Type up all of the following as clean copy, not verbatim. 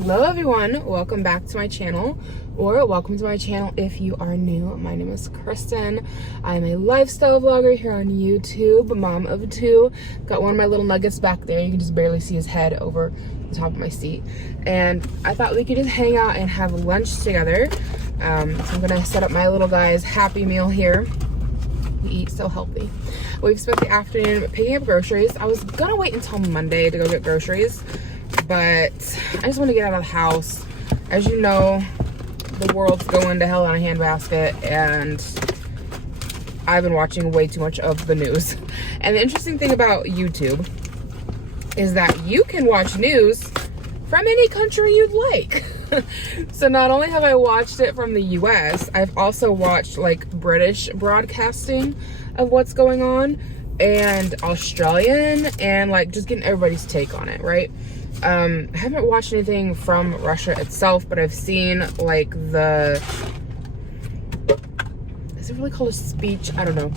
Hello everyone, welcome back to my channel, or welcome to my channel if you are new. My name is Cristin. I'm a lifestyle vlogger here on YouTube, mom of two. Got one of my little nuggets back there. You can just barely see his head over the top of my seat. And I thought we could just hang out and have lunch together. So I'm gonna set up my little guy's Happy Meal here. We eat so healthy. We've spent the afternoon picking up groceries. I was gonna wait until Monday to go get groceries, but I just want to get out of the house. As you know, the world's going to hell in a handbasket, and I've been watching way too much of the news. And the interesting thing about YouTube is that you can watch news from any country you'd like. So not only have I watched it from the US, I've also watched like British broadcasting of what's going on, and Australian, and like just getting everybody's take on it, right? I haven't watched anything from Russia itself, but I've seen like is it really called a speech? I don't know.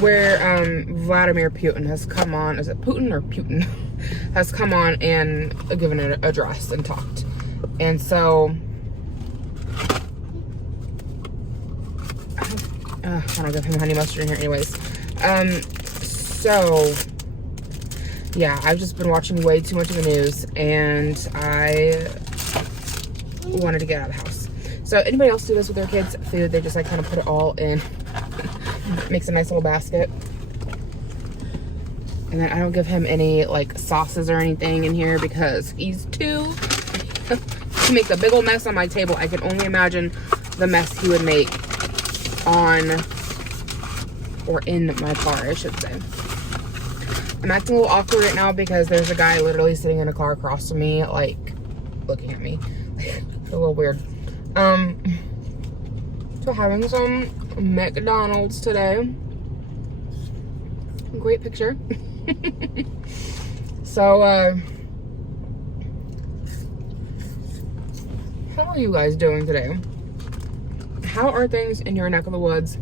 Where Vladimir Putin has come on, is it Putin or Putin? Has come on and given an address and talked. And so, I don't give him honey mustard in here anyways. So, yeah, I've just been watching way too much of the news, and I wanted to get out of the house. So anybody else do this with their kids' food? They just like kind of put it all in, makes a nice little basket. And then I don't give him any like sauces or anything in here because he's two. He makes a big old mess on my table. I can only imagine the mess he would make on, or in my car, I should say. I'm acting a little awkward right now because there's a guy literally sitting in a car across from me, like, looking at me. It's a little weird. So having some McDonald's today. Great picture. So, how are you guys doing today? How are things in your neck of the woods?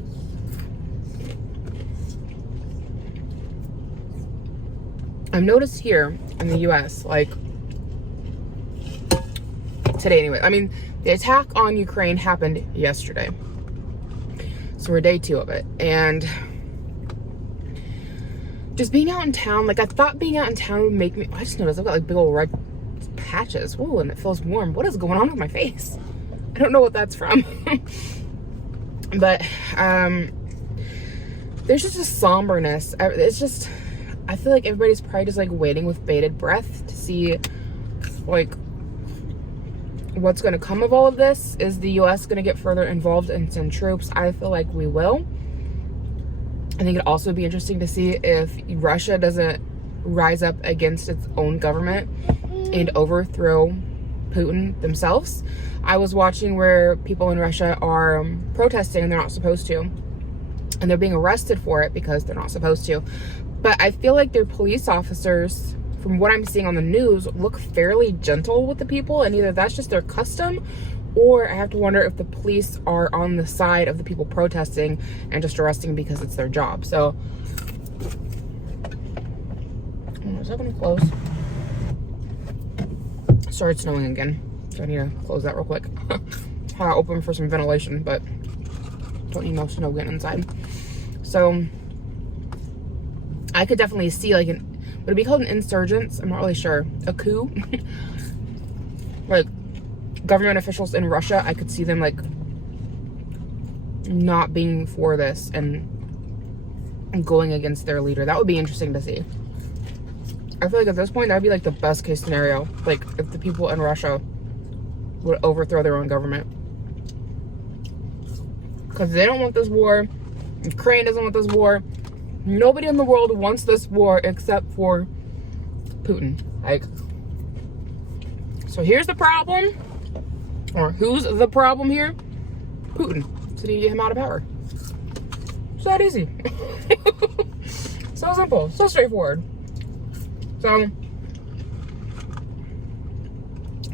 I've noticed here in the US, like today anyway, I mean, the attack on Ukraine happened yesterday. So we're day 2 of it. And just being out in town, like I thought being out in town would make me, I just noticed I've got like big old red patches. Ooh, and it feels warm. What is going on with my face? I don't know what that's from. But there's just a somberness. It's just, I feel like everybody's probably just like waiting with bated breath to see like what's going to come of all of this. Is the US going to get further involved and send troops? I feel like we will. I think it'd also be interesting to see if Russia doesn't rise up against its own government and overthrow Putin themselves. I was watching where people in Russia are protesting and they're not supposed to, and they're being arrested for it because they're not supposed to. But I feel like their police officers, from what I'm seeing on the news, look fairly gentle with the people, and either that's just their custom, or I have to wonder if the police are on the side of the people protesting and just arresting because it's their job. So, is that gonna close? Started snowing again, so I need to close that real quick. Had it open for some ventilation, but don't need no snow getting inside. So I could definitely see like would it be called an insurgence? I'm not really sure. A coup? Like government officials in Russia, I could see them like not being for this and going against their leader. That would be interesting to see. I feel like at this point that would be like the best case scenario. Like if the people in Russia would overthrow their own government. Because they don't want this war. Ukraine doesn't want this war. Nobody in the world wants this war except for Putin. Like, so here's the problem. Or who's the problem here? Putin. So you need to get him out of power. It's that easy. So simple. So straightforward. So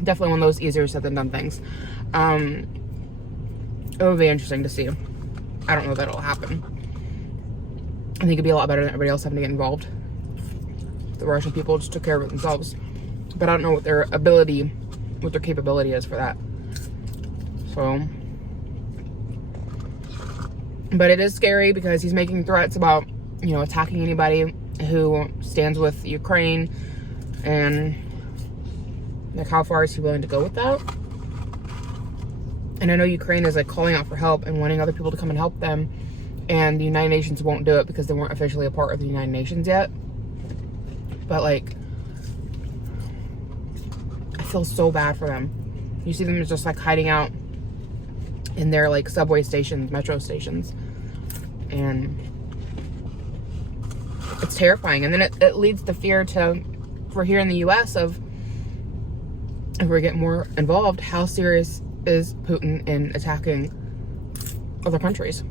definitely one of those easier said than done things. It would be interesting to see. I don't know that it'll happen. I think it'd be a lot better than everybody else having to get involved. The Russian people just took care of it themselves. But I don't know what their ability what their capability is for that. So, but it is scary because he's making threats about, you know, attacking anybody who stands with Ukraine, and like, how far is he willing to go with that? And I know Ukraine is like calling out for help and wanting other people to come and help them, and the United Nations won't do it because they weren't officially a part of the United Nations yet. But like, I feel so bad for them. You see them just like hiding out in their like subway stations, metro stations, and it's terrifying. And then it leads to fear for here in the US of, if we get more involved, how serious is Putin in attacking other countries?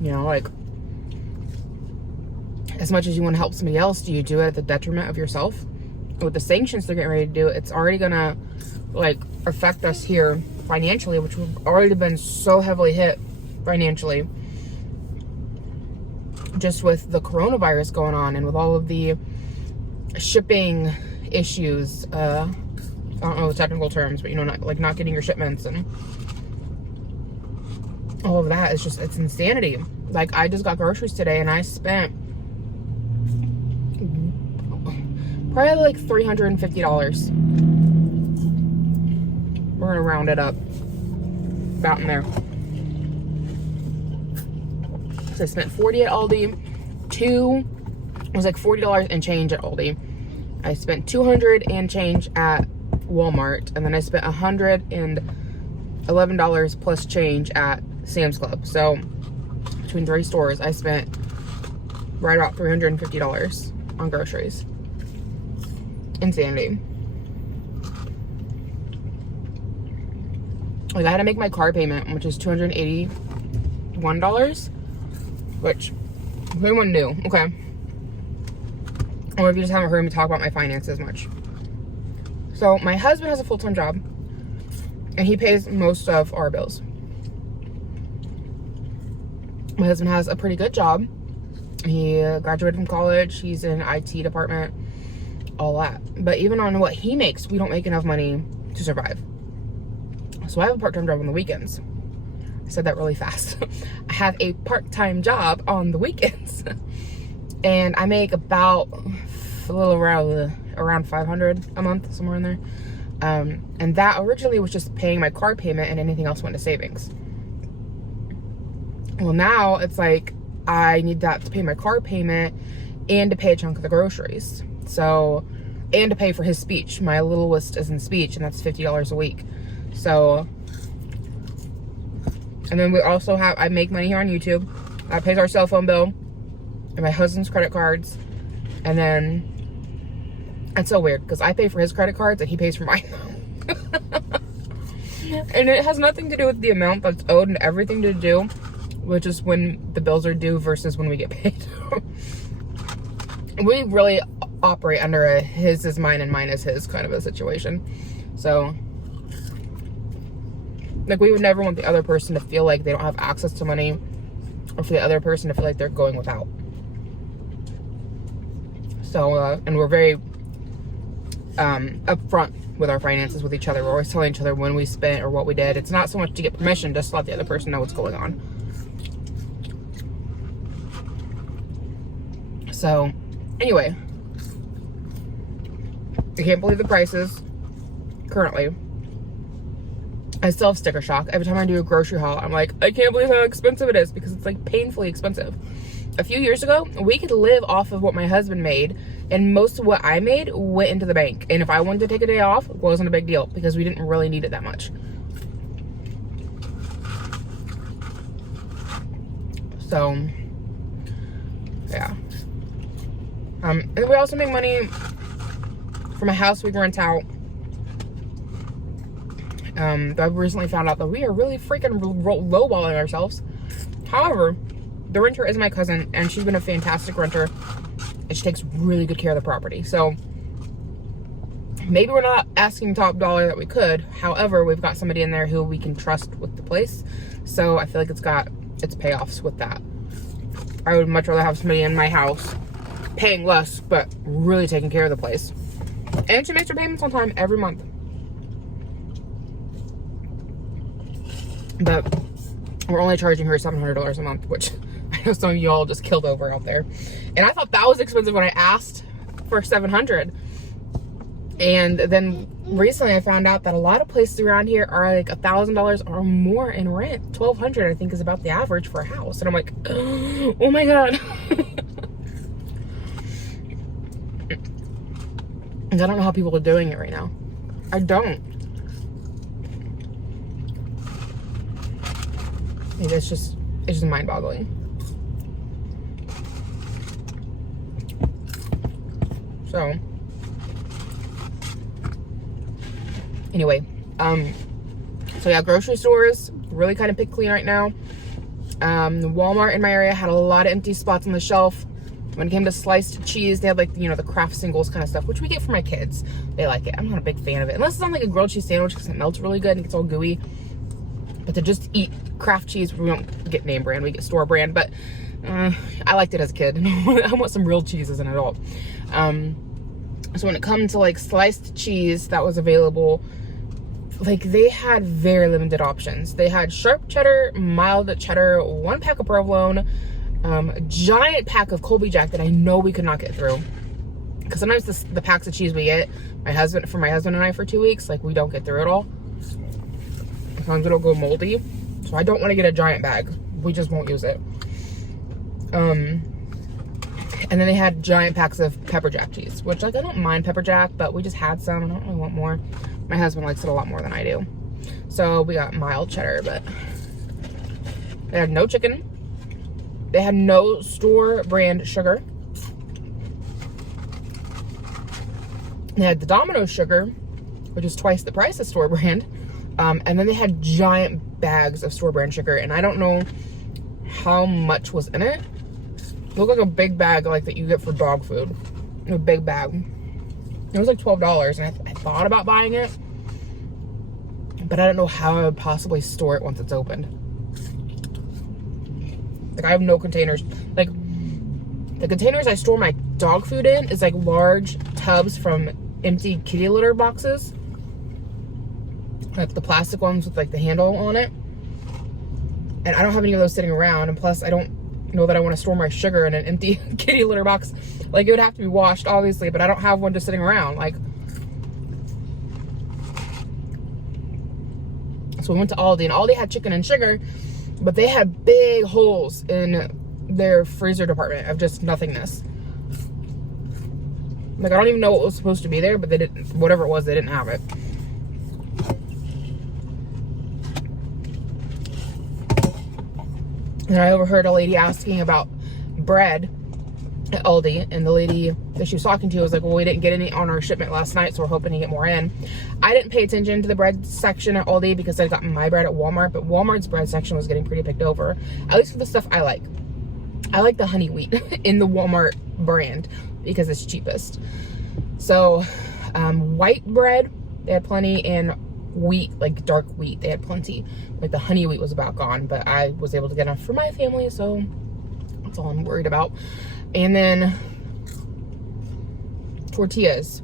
You know, like, as much as you want to help somebody else, do you do it at the detriment of yourself? With the sanctions they're getting ready to do, it's already gonna like affect us here financially, which we've already been so heavily hit financially, just with the coronavirus going on and with all of the shipping issues. I don't know the technical terms, but you know, not getting your shipments and all of that. It's just, it's insanity. Like, I just got groceries today and I spent probably like $350. We're gonna round it up about in there. So I spent $40 at Aldi. It was like $40 and change at Aldi. I spent $200 and change at Walmart, and then I spent $111 plus change at Sam's Club. So between 3 stores, I spent right about $350 on groceries. Insanity. Like, I had to make my car payment, which is $281, which if anyone new, okay, or if you just haven't heard me talk about my finances much. So my husband has a full-time job and he pays most of our bills. My husband has a pretty good job. He graduated from college. He's in IT department, all that. But even on what he makes, we don't make enough money to survive. So I have a part-time job on the weekends. I said that really fast. I have a part-time job on the weekends. And I make about a little around $500 a month, somewhere in there. And that originally was just paying my car payment, and anything else went to savings. Well, now it's like I need that to pay my car payment and to pay a chunk of the groceries. So, and to pay for his speech. My littlest is in speech, and that's $50 a week. So, and then we also have, I make money here on YouTube. That pays our cell phone bill and my husband's credit cards. And then, it's so weird because I pay for his credit cards and he pays for mine. And it has nothing to do with the amount that's owed and everything to do with just when the bills are due versus when we get paid. We really operate under a his is mine and mine is his kind of a situation. So, like, we would never want the other person to feel like they don't have access to money, or for the other person to feel like they're going without. So, and we're very upfront with our finances with each other. We're always telling each other when we spent or what we did. It's not so much to get permission, just to let the other person know what's going on. So, anyway, I can't believe the prices currently. I still have sticker shock. Every time I do a grocery haul, I'm like, I can't believe how expensive it is, because it's like painfully expensive. A few years ago, we could live off of what my husband made, and most of what I made went into the bank. And if I wanted to take a day off, it wasn't a big deal because we didn't really need it that much. So, yeah. And we also make money from a house we rent out. I recently found out that we are really freaking lowballing ourselves. However, the renter is my cousin, and she's been a fantastic renter, and she takes really good care of the property. So maybe we're not asking top dollar that we could. However, we've got somebody in there who we can trust with the place. So I feel like it's got its payoffs with that. I would much rather have somebody in my house paying less, but really taking care of the place. And she makes her payments on time every month. But we're only charging her $700 a month, which I know some of you all just killed over out there. And I thought that was expensive when I asked for $700. And then recently I found out that a lot of places around here are like $1,000 or more in rent. $1,200 I think is about the average for a house. And I'm like, oh my God. And I don't know how people are doing it right now. I don't. Like, it's just mind-boggling. So anyway, so yeah, grocery stores really kind of pick clean right now. Walmart in my area had a lot of empty spots on the shelf. When it came to sliced cheese, they had like, you know, the Kraft singles kind of stuff, which we get for my kids. They like it. I'm not a big fan of it, unless it's on like a grilled cheese sandwich, because it melts really good and it gets all gooey. But to just eat Kraft cheese, we don't get name brand, we get store brand. But I liked it as a kid. I want some real cheese as an adult. So when it comes to like sliced cheese that was available, like they had very limited options. They had sharp cheddar, mild cheddar, 1 pack of provolone, a giant pack of Colby Jack that I know we could not get through. Because sometimes the packs of cheese we get, my husband and I for 2 weeks, like we don't get through it all. Sometimes it'll go moldy. So I don't want to get a giant bag. We just won't use it. And then they had giant packs of pepper jack cheese, which like I don't mind pepper jack, but we just had some. I don't really want more. My husband likes it a lot more than I do. So we got mild cheddar, but they had no chicken. They had no store brand sugar. They had the Domino's sugar, which is twice the price of store brand. And then they had giant bags of store brand sugar, and I don't know how much was in it. It looked like a big bag like that you get for dog food. A big bag. It was like $12, and I thought about buying it, but I don't know how I would possibly store it once it's opened. Like I have no containers. Like the containers I store my dog food in is like large tubs from empty kitty litter boxes. Like the plastic ones with like the handle on it. And I don't have any of those sitting around, and plus I don't know that I want to store my sugar in an empty kitty litter box. Like it would have to be washed obviously, but I don't have one just sitting around. Like, so we went to Aldi, and Aldi had chicken and sugar, but they had big holes in their freezer department of just nothingness. Like I don't even know what was supposed to be there, but they didn't, whatever it was, they didn't have it. And I overheard a lady asking about bread at Aldi, and the lady that she was talking to was like, well, we didn't get any on our shipment last night, so we're hoping to get more in. I didn't pay attention to the bread section at Aldi because I got my bread at Walmart, but Walmart's bread section was getting pretty picked over, at least for the stuff I like. I like the honey wheat in the Walmart brand because it's cheapest. So white bread, they had plenty, and wheat, like dark wheat, they had plenty. Like the honey wheat was about gone, but I was able to get enough for my family, so that's all I'm worried about. And then tortillas,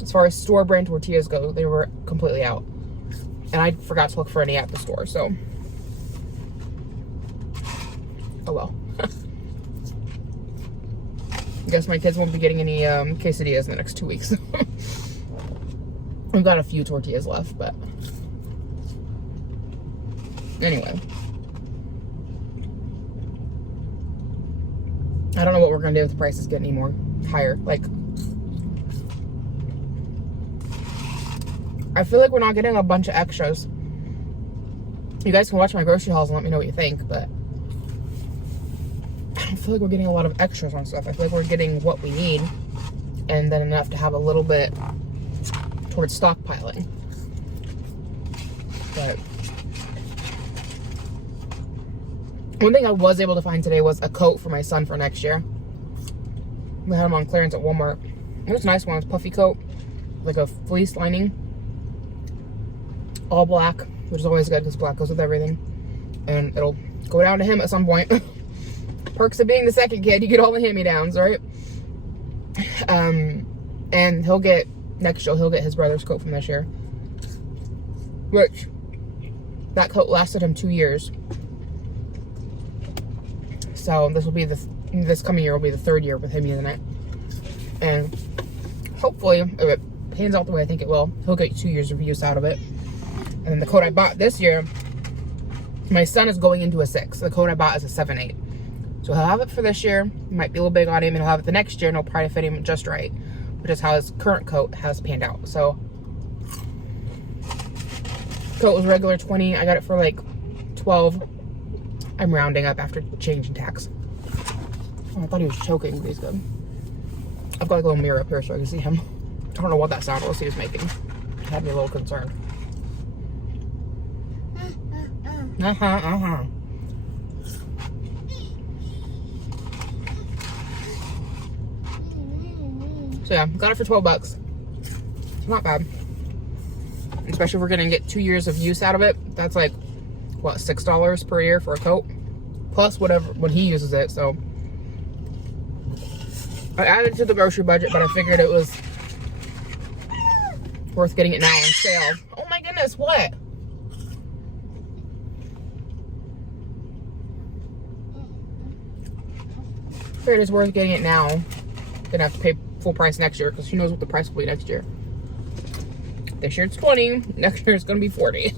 as far as store brand tortillas go, they were completely out, and I forgot to look for any at the store, so oh well. I guess my kids won't be getting any quesadillas in the next 2 weeks. We've got a few tortillas left, but anyway. I don't know what we're gonna do if the prices get any more higher. Like, I feel like we're not getting a bunch of extras. You guys can watch my grocery hauls and let me know what you think, but I don't feel like we're getting a lot of extras on stuff. I feel like we're getting what we need, and then enough to have a little bit towards stockpiling. But one thing I was able to find today was a coat for my son for next year. We had them on clearance at Walmart. It was a nice one. It's a puffy coat, like a fleece lining, all black, which is always good because black goes with everything, and it'll go down to him at some point. Perks of being the second kid, you get all the hand-me-downs, right? And he'll get next year he'll get his brother's coat from this year. Which, that coat lasted him 2 years. So this will be this coming year will be the 3rd year with him using it. And hopefully, if it pans out the way I think it will, he'll get 2 years of use out of it. And then the coat I bought this year, my son is going into a 6. The coat I bought is a 7/8. So he'll have it for this year. It might be a little big on him, and he'll have it the next year, and it'll probably fit him just right, which is how his current coat has panned out. So coat was regular 20. I got it for like 12. I'm rounding up after changing tax. Oh, I thought he was choking, but he's good. I've got like a little mirror up here so I can see him. I don't know what that sound was he was making. It had me a little concerned. So yeah, got it for 12 bucks. It's not bad. Especially if we're gonna get 2 years of use out of it. That's like, what, $6 per year for a coat? Plus whatever, when he uses it, so. I added to the grocery budget, but I figured it was worth getting it now on sale. Oh my goodness, what? Figured it's worth getting it now. Gonna have to pay full price next year because who knows what the price will be next year. This year it's 20, next year it's gonna be 40.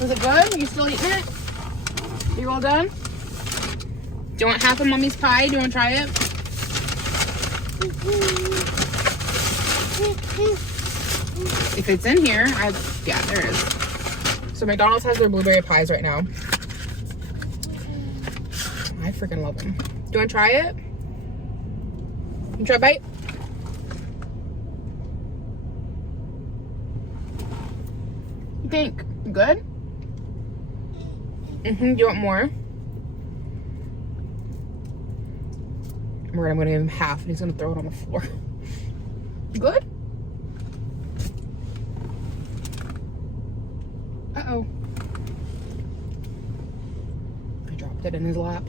Was it good? Are you still eating it? You all done? Do you want half of Mommy's pie? Do you want to try it? If it's in here, yeah, there it is. So McDonald's has their blueberry pies right now. I freaking love them. Do you want to try it? You try a bite? You think? Good? Do you want more? I'm gonna give him half and he's gonna throw it on the floor. Good? Uh-oh. I dropped it in his lap.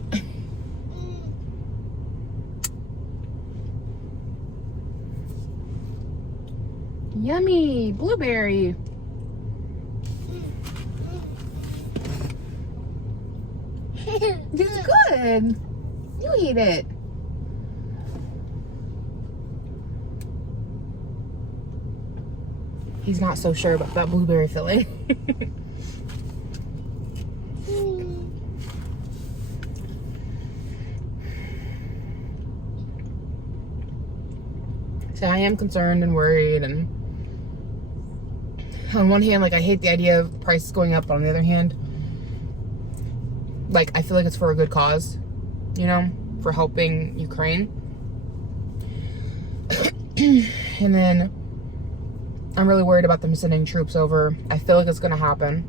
Yummy! Blueberry! It's good. You eat it. He's not so sure about that blueberry filling. So I am concerned and worried, and on one hand, like, I hate the idea of prices going up, but on the other hand, like, I feel like it's for a good cause, you know, for helping Ukraine. And then I'm really worried about them sending troops over. I feel like it's gonna happen.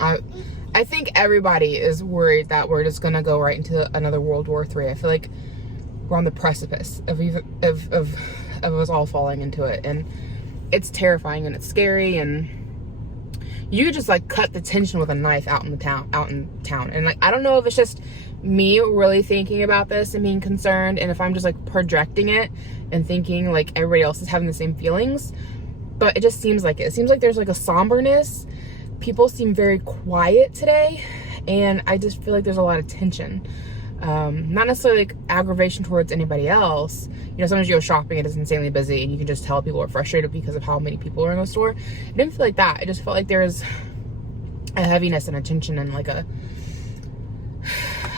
I think everybody is worried that we're just gonna go right into another World War III. I feel like we're on the precipice of us all falling into it, and it's terrifying and it's scary, and you could just like cut the tension with a knife out in town. And like, I don't know if it's just me really thinking about this and being concerned, and if I'm just like projecting it and thinking like everybody else is having the same feelings, but it just seems like it. It seems like there's like a somberness. People seem very quiet today, and I just feel like there's a lot of tension. Not necessarily like aggravation towards anybody else. You know, sometimes you go shopping and it's insanely busy and you can just tell people are frustrated because of how many people are in the store. I didn't feel like that. I just felt like there's a heaviness and a tension and like a,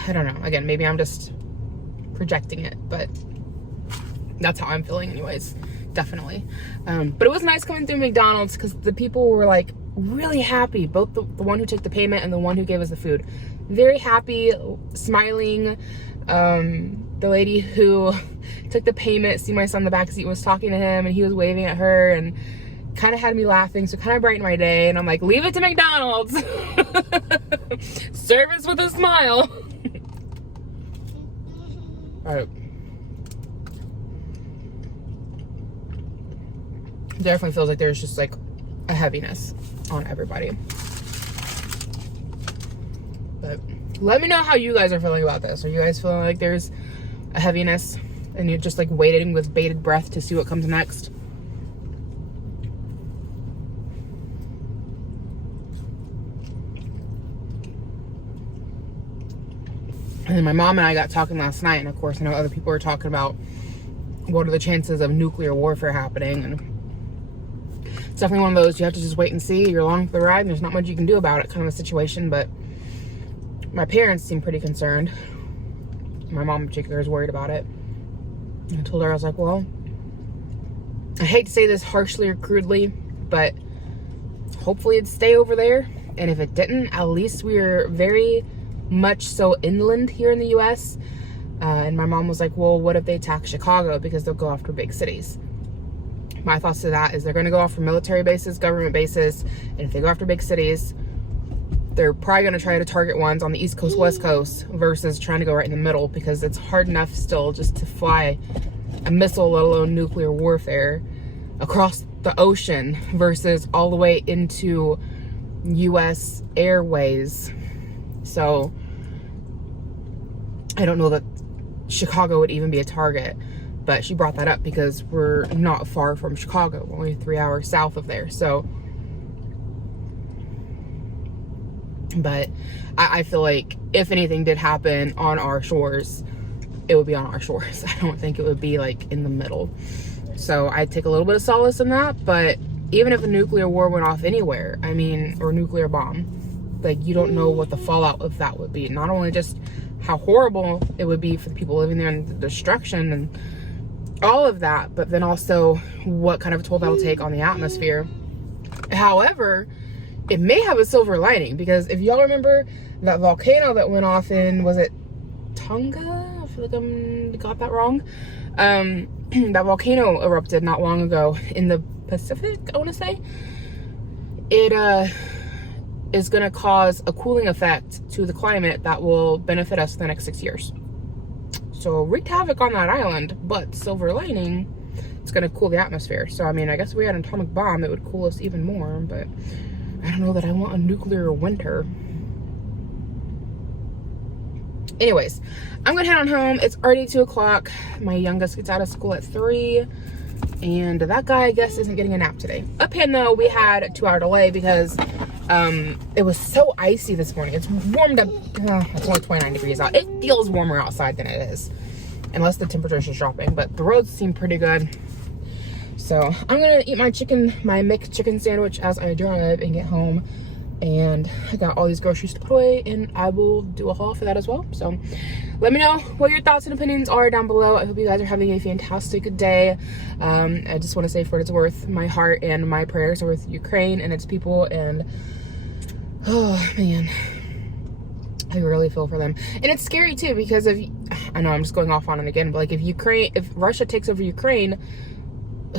I don't know. Again, maybe I'm just projecting it, but that's how I'm feeling anyways. Definitely. But it was nice coming through McDonald's because the people were like really happy. Both the one who took the payment and the one who gave us the food. Very happy, smiling. The lady who took the payment, see my son in the back seat, was talking to him and he was waving at her and kind of had me laughing, so kind of brightened my day. And I'm like, leave it to McDonald's. Service with a smile. All right. Definitely feels like there's just like a heaviness on everybody. But Let me know how you guys are feeling about this. Are you guys feeling like there's a heaviness and you're just like waiting with bated breath to see what comes next? And then my mom and I got talking last night, and of course I know other people are talking about what are the chances of nuclear warfare happening, and it's definitely one of those you have to just wait and see. You're along for the ride and there's not much you can do about it kind of a situation. But my parents seem pretty concerned. My mom in particular is worried about it. I told her, I was like, well, I hate to say this harshly or crudely, but hopefully it'd stay over there. And if it didn't, at least we're very much so inland here in the US. And my mom was like, well, what if they attack Chicago? Because they'll go after big cities. My thoughts to that is they're going to go after military bases, government bases. And if they go after big cities, they're probably going to try to target ones on the East Coast, West Coast, versus trying to go right in the middle, because it's hard enough still just to fly a missile, let alone nuclear warfare, across the ocean versus all the way into US airways. So I don't know that Chicago would even be a target, but she brought that up because we're not far from Chicago. We're only 3 hours south of there. So, but I feel like if anything did happen on our shores, it would be on our shores. I don't think it would be like in the middle. So I take a little bit of solace in that. But even if a nuclear war went off anywhere, I mean, or nuclear bomb, like, you don't know what the fallout of that would be. Not only just how horrible it would be for the people living there and the destruction and all of that, but then also what kind of toll that'll take on the atmosphere. However, it may have a silver lining, because if y'all remember that volcano that went off in, was it Tonga? I feel like I got that wrong. That volcano erupted not long ago in the Pacific, I want to say. It is going to cause a cooling effect to the climate that will benefit us for the next 6 years. So wreaked havoc on that island, but silver lining, it's going to cool the atmosphere. So I mean, I guess if we had an atomic bomb, it would cool us even more, but I don't know that I want a nuclear winter. Anyways, I'm gonna head on home. It's already 2 o'clock. My youngest gets out of school at 3. And that guy, I guess, isn't getting a nap today. Up here, though, we had a 2-hour delay because it was so icy this morning. It's warmed up. It's only 29 degrees out. It feels warmer outside than it is, unless the temperature is dropping. But the roads seem pretty good. So I'm going to eat my McChicken sandwich as I drive and get home. And I got all these groceries to put away, and I will do a haul for that as well. So let me know what your thoughts and opinions are down below. I hope you guys are having a fantastic day. I just want to say, for what it's worth, my heart and my prayers are with Ukraine and its people. And oh man, I really feel for them. And it's scary too, because I know I'm just going off on it again, but like if Russia takes over Ukraine,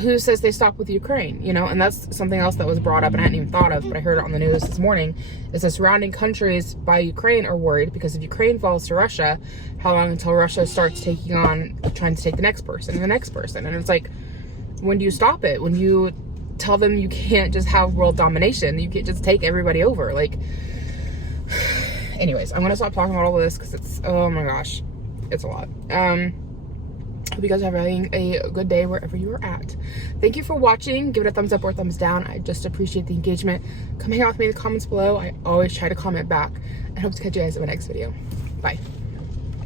who says they stop with Ukraine, you know? And that's something else that was brought up and I hadn't even thought of, but I heard it on the news this morning, is the surrounding countries by Ukraine are worried, because if Ukraine falls to Russia, how long until Russia starts trying to take the next person and the next person? And it's like, when do you stop it? When you tell them you can't just have world domination, you can't just take everybody over. Like, anyways, I'm gonna stop talking about all of this because it's, oh my gosh, it's a lot. Hope you guys are having a good day wherever you are at. Thank you for watching. Give it a thumbs up or a thumbs down. I just appreciate the engagement. Come hang out with me in the comments below. I always try to comment back, and hope to catch you guys in my next video. Bye.